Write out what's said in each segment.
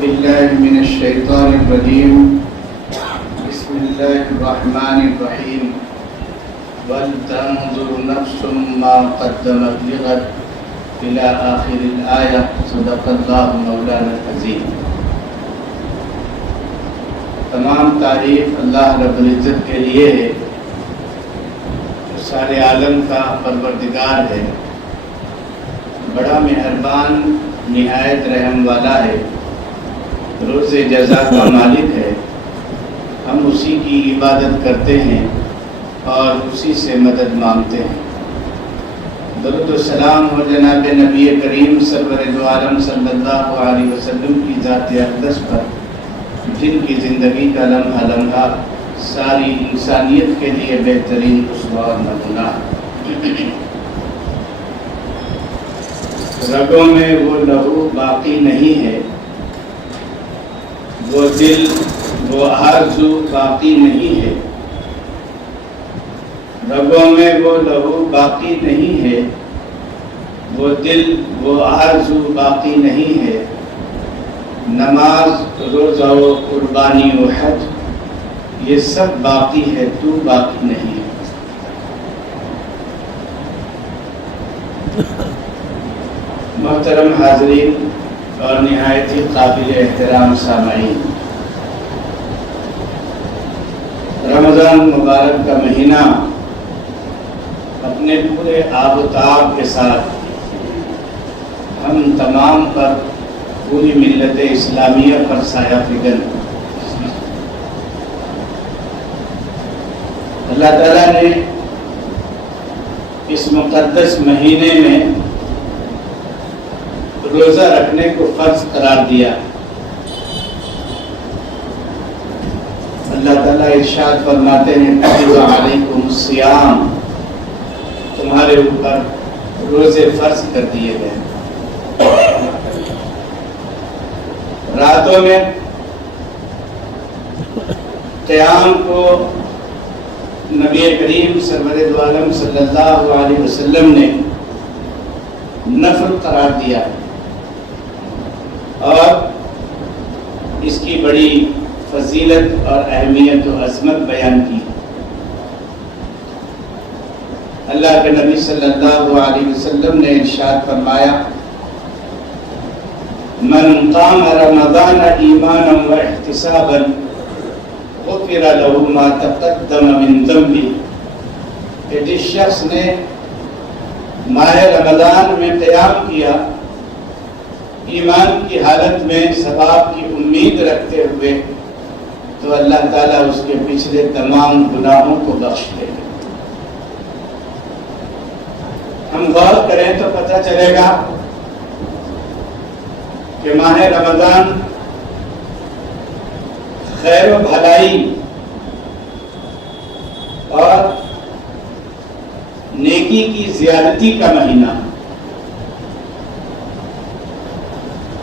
بالله من الشيطان الرجيم بسم الله الرحمن الرحيم ولتنظر نفس ما قدمت لغد إلى آخر الآية صدق الله مولانا العظيم۔ تمام تعریف اللہ رب العزت کے لیے ہے جو سارے عالم کا پروردگار ہے، بڑا مہربان نہایت رحم والا ہے، روز جزا کا مالک ہے۔ ہم اسی کی عبادت کرتے ہیں اور اسی سے مدد مانگتے ہیں۔ درود و سلام ہو جناب نبی کریم سرور دو عالم صلی اللہ علیہ وسلم کی ذات اقدس پر، جن کی زندگی کا لمحہ لمحہ ساری انسانیت کے لیے بہترین اسوہ اور نمونہ۔ رگوں میں وہ لہو باقی نہیں ہے، وہ دل وہ آرزو باقی نہیں ہے۔ رگوں میں وہ لہو باقی نہیں ہے، وہ دل وہ آرزو باقی نہیں ہے۔ نماز روزہ و قربانی و حج یہ سب باقی ہے، تو باقی نہیں ہے۔ محترم حاضرین اور نہایت ہی قابل احترام سامعین، رمضان مبارک کا مہینہ اپنے پورے آب و تاب کے ساتھ ہم تمام پر، پوری ملت اسلامیہ پر سایہ فکن۔ اللہ تعالیٰ نے اس مقدس مہینے میں روزہ رکھنے کو فرض قرار دیا۔ اللہ تعالیٰ ارشاد فرماتے ہیں کتب علیکم الصیام، تمہارے اوپر روزے فرض کر دیے گئے۔ راتوں میں قیام کو نبی کریم سرور دو عالم صلی اللہ علیہ وسلم نے نفل قرار دیا اور اس کی بڑی فضیلت اور اہمیت و عظمت بیان کی۔ اللہ کے نبی صلی اللہ علیہ وسلم نے ارشاد فرمایا من قام رمضان ایمانا و احتسابا غفر له ما تقدم من ذنبه، کہ جس شخص نے ماہ رمضان میں قیام کیا ایمان کی حالت میں ثواب کی امید رکھتے ہوئے، تو اللہ تعالیٰ اس کے پچھلے تمام گناہوں کو بخش دے گا۔ ہم غور کریں تو پتہ چلے گا کہ ماہ رمضان خیر و بھلائی اور نیکی کی زیادتی کا مہینہ۔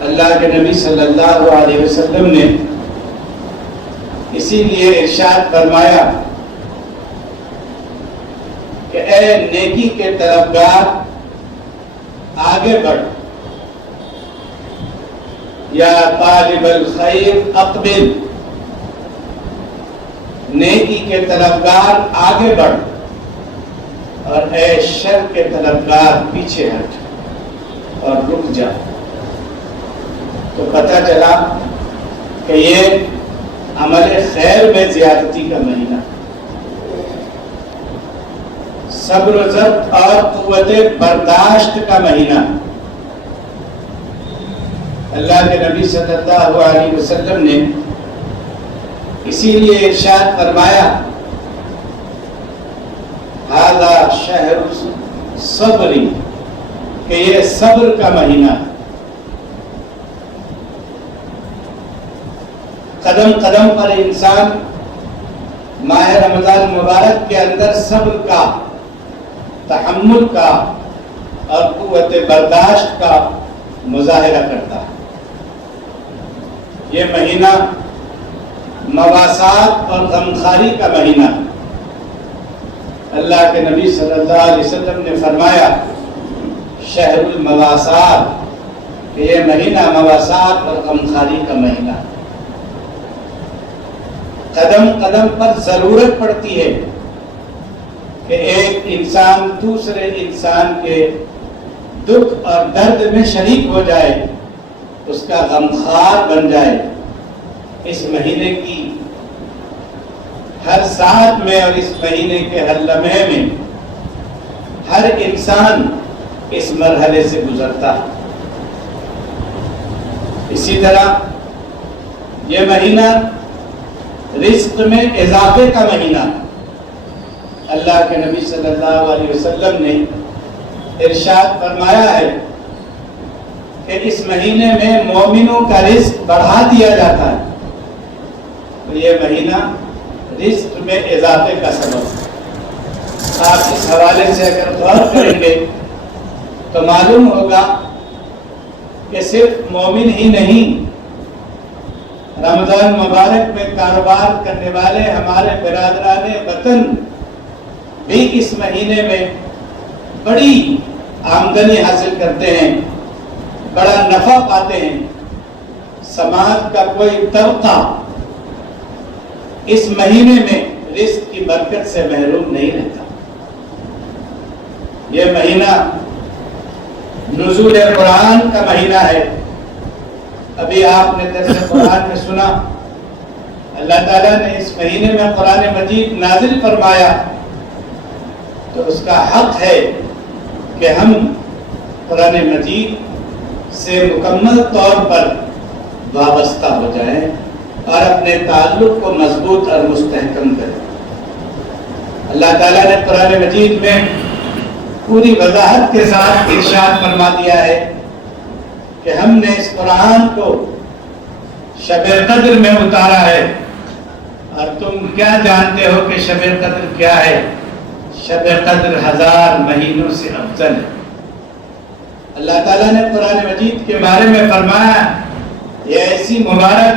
اللہ کے نبی صلی اللہ علیہ وسلم نے اسی لیے ارشاد فرمایا کہ اے نیکی کے طلبگار آگے بڑھ، یا طالب الخیر اقبل، نیکی کے طلبگار آگے بڑھ اور اے شر کے طلبگار پیچھے ہٹ اور رک جا۔ تو پتہ چلا کہ یہ عمل خیر میں زیادتی کا مہینہ، صبر و ضبط اور قوت برداشت کا مہینہ۔ اللہ کے نبی صلی اللہ علیہ وسلم نے اسی لیے ارشاد فرمایا ھذا شہر الصبر، کہ یہ صبر کا مہینہ ہے۔ قدم قدم پر انسان ماہ رمضان مبارک کے اندر صبر کا، تحمل کا اور قوت برداشت کا مظاہرہ کرتا ہے۔ یہ مہینہ مواسات اور غمخواری کا مہینہ۔ اللہ کے نبی صلی اللہ علیہ وسلم نے فرمایا شہر المواسات، کہ یہ مہینہ مواسات اور غمخواری کا مہینہ ہے۔ قدم قدم پر ضرورت پڑتی ہے کہ ایک انسان دوسرے انسان کے دکھ اور درد میں شریک ہو جائے، اس کا غمخوار بن جائے۔ اس مہینے کی ہر ساعت میں اور اس مہینے کے ہر لمحے میں ہر انسان اس مرحلے سے گزرتا ہے۔ اسی طرح یہ مہینہ رزق میں اضافے کا مہینہ ہے۔ اللہ کے نبی صلی اللہ علیہ وسلم نے ارشاد فرمایا ہے کہ اس مہینے میں مومنوں کا رزق بڑھا دیا جاتا ہے۔ تو یہ مہینہ رزق میں اضافے کا سبب ہے۔ آپ اس حوالے سے اگر غور کریں گے تو معلوم ہوگا کہ صرف مومن ہی نہیں، رمضان مبارک میں کاروبار کرنے والے ہمارے برادران وطن بھی اس مہینے میں بڑی آمدنی حاصل کرتے ہیں، بڑا نفع پاتے ہیں۔ سماج کا کوئی طبقہ اس مہینے میں رزق کی برکت سے محروم نہیں رہتا۔ یہ مہینہ نزول قرآن کا مہینہ ہے۔ ابھی آپ نے درس قرآن میں سنا، اللہ تعالیٰ نے اس مہینے میں قرآن مجید نازل فرمایا، تو اس کا حق ہے کہ ہم قرآن مجید سے مکمل طور پر وابستہ ہو جائیں اور اپنے تعلق کو مضبوط اور مستحکم کریں۔ اللہ تعالیٰ نے قرآن مجید میں پوری وضاحت کے ساتھ ارشاد فرما دیا ہے کہ ہم نے اس قرآن کو شب قدر میں اتارا ہے، اور تم کیا جانتے ہو کہ شب قدر کیا ہے؟ شب قدر 1000 مہینوں سے افضل ہے۔ اللہ تعالیٰ نے قرآن مجید کے بارے میں فرمایا یہ ایسی مبارک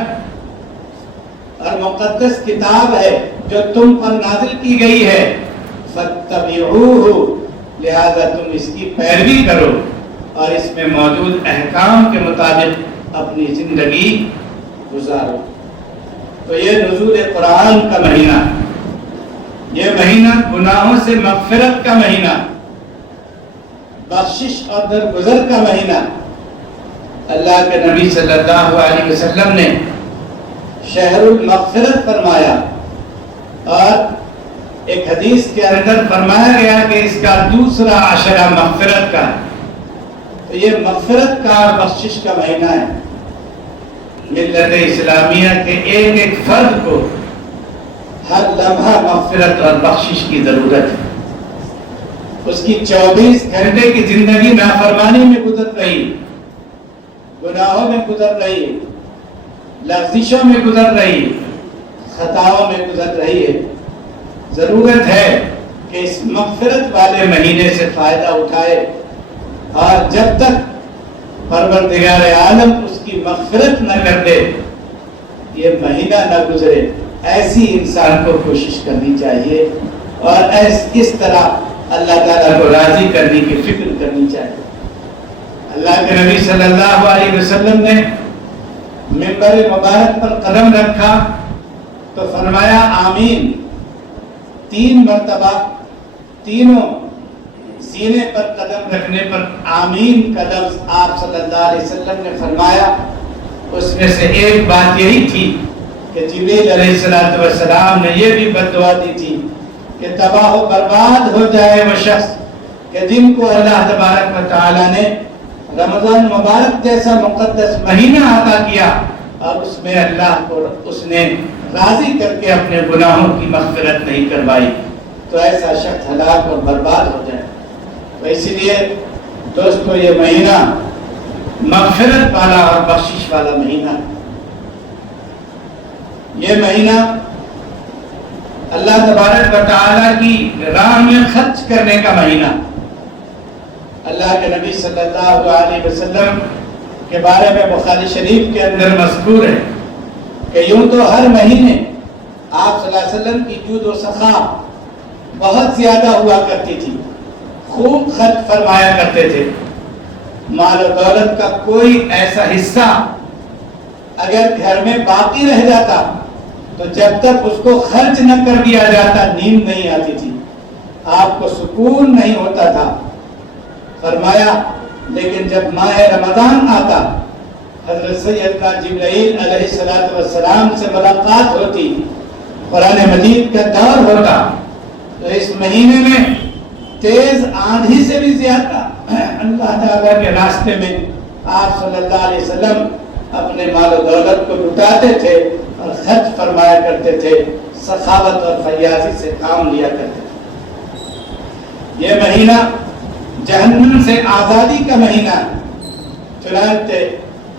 اور مقدس کتاب ہے جو تم پر نازل کی گئی ہے، فاتبعوہ، لہذا تم اس کی پیروی کرو اور اس میں موجود احکام کے مطابق اپنی زندگی گزارو۔ تو یہ نزول قرآن کا مہینہ، یہ مہینہ گناہوں سے مغفرت کا مہینہ، بخشش اور درگزر کا مہینہ۔ اللہ کے نبی صلی اللہ علیہ وسلم نے شہر المغفرت فرمایا، اور ایک حدیث کے اندر فرمایا گیا کہ اس کا دوسرا عشرہ مغفرت کا ہے۔ تو یہ مغفرت کا اور بخشش کا مہینہ ہے۔ ملت اسلامیہ کے ایک ایک فرد کو ہر لمحہ مغفرت اور بخشش کی ضرورت ہے۔ اس کی 24 گھنٹے کی زندگی نافرمانی میں گزر رہی، گناہوں میں گزر رہی، لغزشوں میں گزر رہی، خطاؤں میں گزر رہی ہے۔ ضرورت ہے کہ اس مغفرت والے مہینے سے فائدہ اٹھائے، اور جب تک پروردگار عالم اس کی مغفرت نہ کر دے، یہ مہینہ نہ گزرے، ایسی انسان کو کوشش کرنی چاہیے، اور اس طرح اللہ تعالیٰ کو راضی کرنے کی فکر کرنی چاہیے۔ اللہ کے نبی صلی اللہ علیہ وسلم نے منبر مبارک پر قدم رکھا تو فرمایا آمین، 3 مرتبہ، تینوں سینے پر قدم رکھنے پر آمین کا لفظ آپ صلی اللہ علیہ وسلم نے فرمایا۔ اس میں سے ایک بات یہی تھی کہ جبریل علیہ السلام نے یہ بھی بد دعا دی تھی کہ تباہ و برباد ہو جائے وہ شخص کہ جن کو اللہ تبارک و تعالی نے رمضان مبارک جیسا مقدس مہینہ عطا کیا اور اس میں اللہ کو اس نے راضی کر کے اپنے گناہوں کی مغفرت نہیں کروائی، تو ایسا شخص ہلاک اور برباد ہو جائے۔ تو اسی لیے دوستو یہ مہینہ مغفرت والا اور بخشش والا مہینہ، یہ مہینہ اللہ تبارک و تعالیٰ کی راہ میں خرچ کرنے کا مہینہ۔ اللہ کے نبی صلی اللہ علیہ وسلم کے بارے میں بخاری شریف کے اندر مذکور ہے کہ یوں تو ہر مہینے آپ صلی اللہ علیہ وسلم کی جود و سخا بہت زیادہ ہوا کرتی تھی، خوب خرچ فرمایا کرتے تھے، مال و دولت کا کوئی ایسا حصہ اگر گھر میں باقی رہ جاتا تو جب تک اس کو خرچ نہ کر دیا جاتا نیند نہیں آتی تھی، آپ کو سکون نہیں ہوتا تھا۔ فرمایا لیکن جب ماہ رمضان آتا، حضرت سیدنا جبرائیل علیہ السلام سے ملاقات ہوتی، قرآن مجید کا دور ہوتا، تو اس مہینے میں تیز آندھی سے بھی زیادہ اللہ تعالیٰ کے راستے میں آپ صلی اللہ علیہ وسلم اپنے مال و دولت کو لٹاتے تھے اور خرچ فرمایا کرتے تھے، سخاوت اور فیاضی سے کام لیا کرتے تھے۔ یہ مہینہ جہنم سے آزادی کا مہینہ، چنانچہ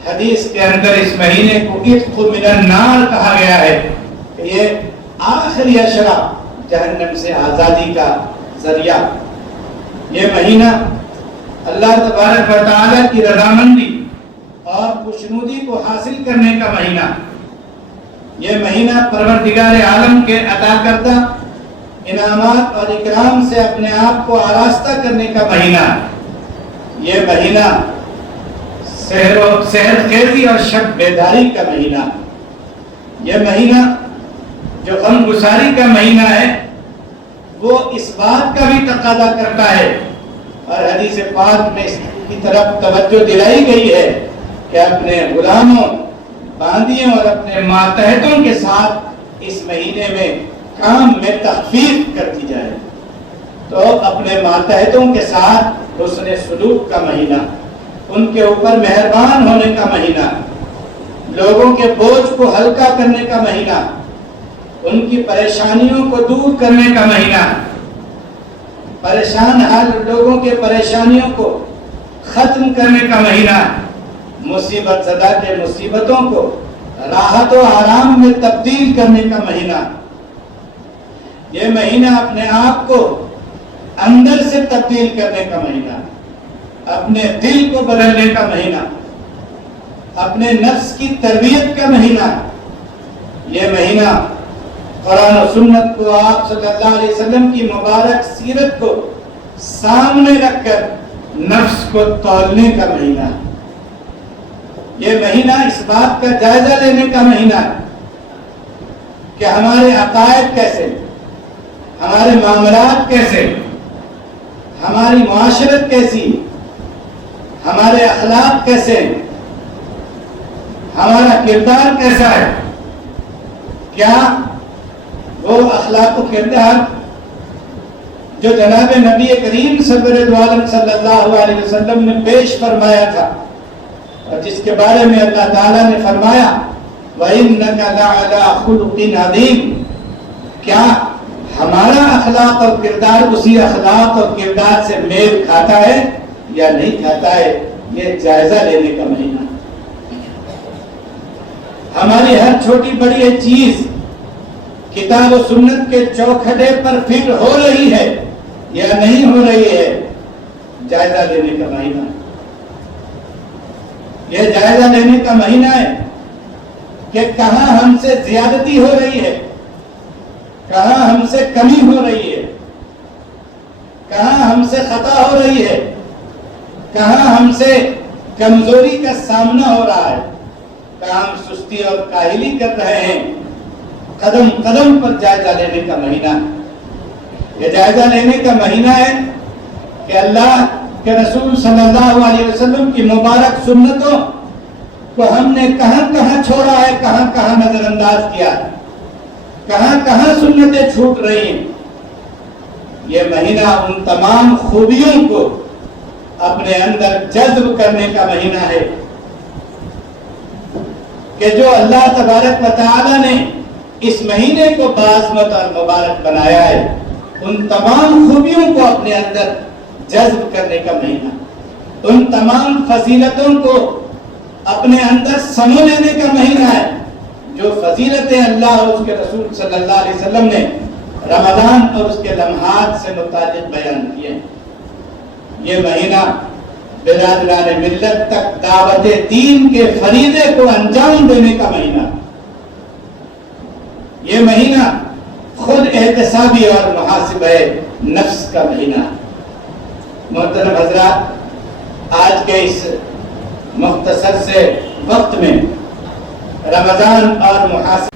حدیث کے اندر اس مہینے کو عتق من النار کہا گیا ہے کہ یہ آخری اشرا جہنم سے آزادی کا ذریعہ۔ یہ مہینہ اللہ تبارک و تعالیٰ کی رضامندی اور خوشنودی کو حاصل کرنے کا مہینہ، یہ مہینہ پروردگار عالم کے عطا کردہ انعامات اور اکرام سے اپنے آپ کو آراستہ کرنے کا مہینہ، یہ مہینہ صحت خیزی اور شب بیداری کا مہینہ، یہ مہینہ جو غم گساری کا مہینہ ہے وہ اس بات کا بھی تقاضا کرتا ہے، اور حدیث پاک میں اس کی طرف توجہ دلائی گئی ہے کہ اپنے غلاموں، باندیوں اور اپنے ماتحتوں کے ساتھ اس مہینے میں کام میں تخفیف کر دی جائے۔ تو اپنے ماتحتوں کے ساتھ حسن سلوک کا مہینہ، ان کے اوپر مہربان ہونے کا مہینہ، لوگوں کے بوجھ کو ہلکا کرنے کا مہینہ، ان کی پریشانیوں کو دور کرنے کا مہینہ، پریشان حال لوگوں کے پریشانیوں کو ختم کرنے کا مہینہ، مصیبت زدہ کے مصیبتوں کو راحت و آرام میں تبدیل کرنے کا مہینہ، یہ مہینہ اپنے آپ کو اندر سے تبدیل کرنے کا مہینہ، اپنے دل کو بدلنے کا مہینہ، اپنے نفس کی تربیت کا مہینہ، یہ مہینہ قرآن و سنت کو، آپ صلی اللہ علیہ وسلم کی مبارک سیرت کو سامنے رکھ کر نفس کو تولنے کا مہینہ، یہ مہینہ اس بات کا جائزہ لینے کا مہینہ کہ ہمارے عقائد کیسے، ہمارے معاملات کیسے، ہماری معاشرت کیسی، ہمارے اخلاق کیسے، ہمارا کردار کیسا ہے، کیا وہ اخلاق و کردار جو جناب نبی کریم صلی اللہ علیہ وسلم نے پیش فرمایا تھا اور جس کے بارے میں اللہ تعالیٰ نے فرمایا وَإِنَّكَ لَعَلَىٰ خُلُقٍ عَظِيمٍ، کیا ہمارا اخلاق اور کردار اسی اخلاق اور کردار سے میل کھاتا ہے یا نہیں کھاتا ہے، یہ جائزہ لینے کا مہینہ۔ ہماری ہر چھوٹی بڑی چیز کتاب و سنت کے چوکھٹے پر فٹ ہو رہی ہے یا نہیں ہو رہی ہے، جائزہ لینے کا مہینہ۔ یہ جائزہ لینے کا مہینہ ہے کہ کہاں ہم سے زیادتی ہو رہی ہے، کہاں ہم سے کمی ہو رہی ہے، کہاں ہم سے خطا ہو رہی ہے، کہاں ہم سے کمزوری کا سامنا ہو رہا ہے، کہاں ہم سستی اور کاہلی کر رہے ہیں۔ قدم قدم پر جائزہ لینے کا مہینہ، یہ جائزہ لینے کا مہینہ ہے کہ اللہ کے رسول صلی اللہ علیہ وسلم کی مبارک سنتوں کو ہم نے کہاں کہاں چھوڑا ہے، کہاں کہاں نظر انداز کیا ہے، کہاں کہاں سنتیں چھوٹ رہی ہیں۔ یہ مہینہ ان تمام خوبیوں کو اپنے اندر جذب کرنے کا مہینہ ہے کہ جو اللہ تبارک و تعالی نے اس مہینے کو بعظمت اور مبارک بنایا ہے، ان تمام خوبیوں کو اپنے اندر جذب کرنے کا مہینہ، ان تمام فضیلتوں کو اپنے اندر سمو لینے کا مہینہ ہے جو فضیلتیں اللہ اور اس کے رسول صلی اللہ علیہ وسلم نے رمضان اور اس کے لمحات سے متعلق بیان کیے ہیں۔ یہ مہینہ برادران ملت تک دعوت دین کے فریضے کو انجام دینے کا مہینہ، یہ مہینہ خود احتسابی اور محاسبہ نفس کا مہینہ۔ محترم حضرات، آج کے اس مختصر سے وقت میں رمضان اور محاسب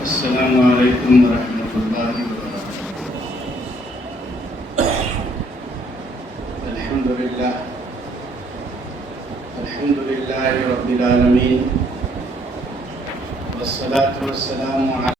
السلام علیکم ورحمۃ اللہ وبرکاتہ۔ الحمد للہ رب العالمین والصلاة والسلام علی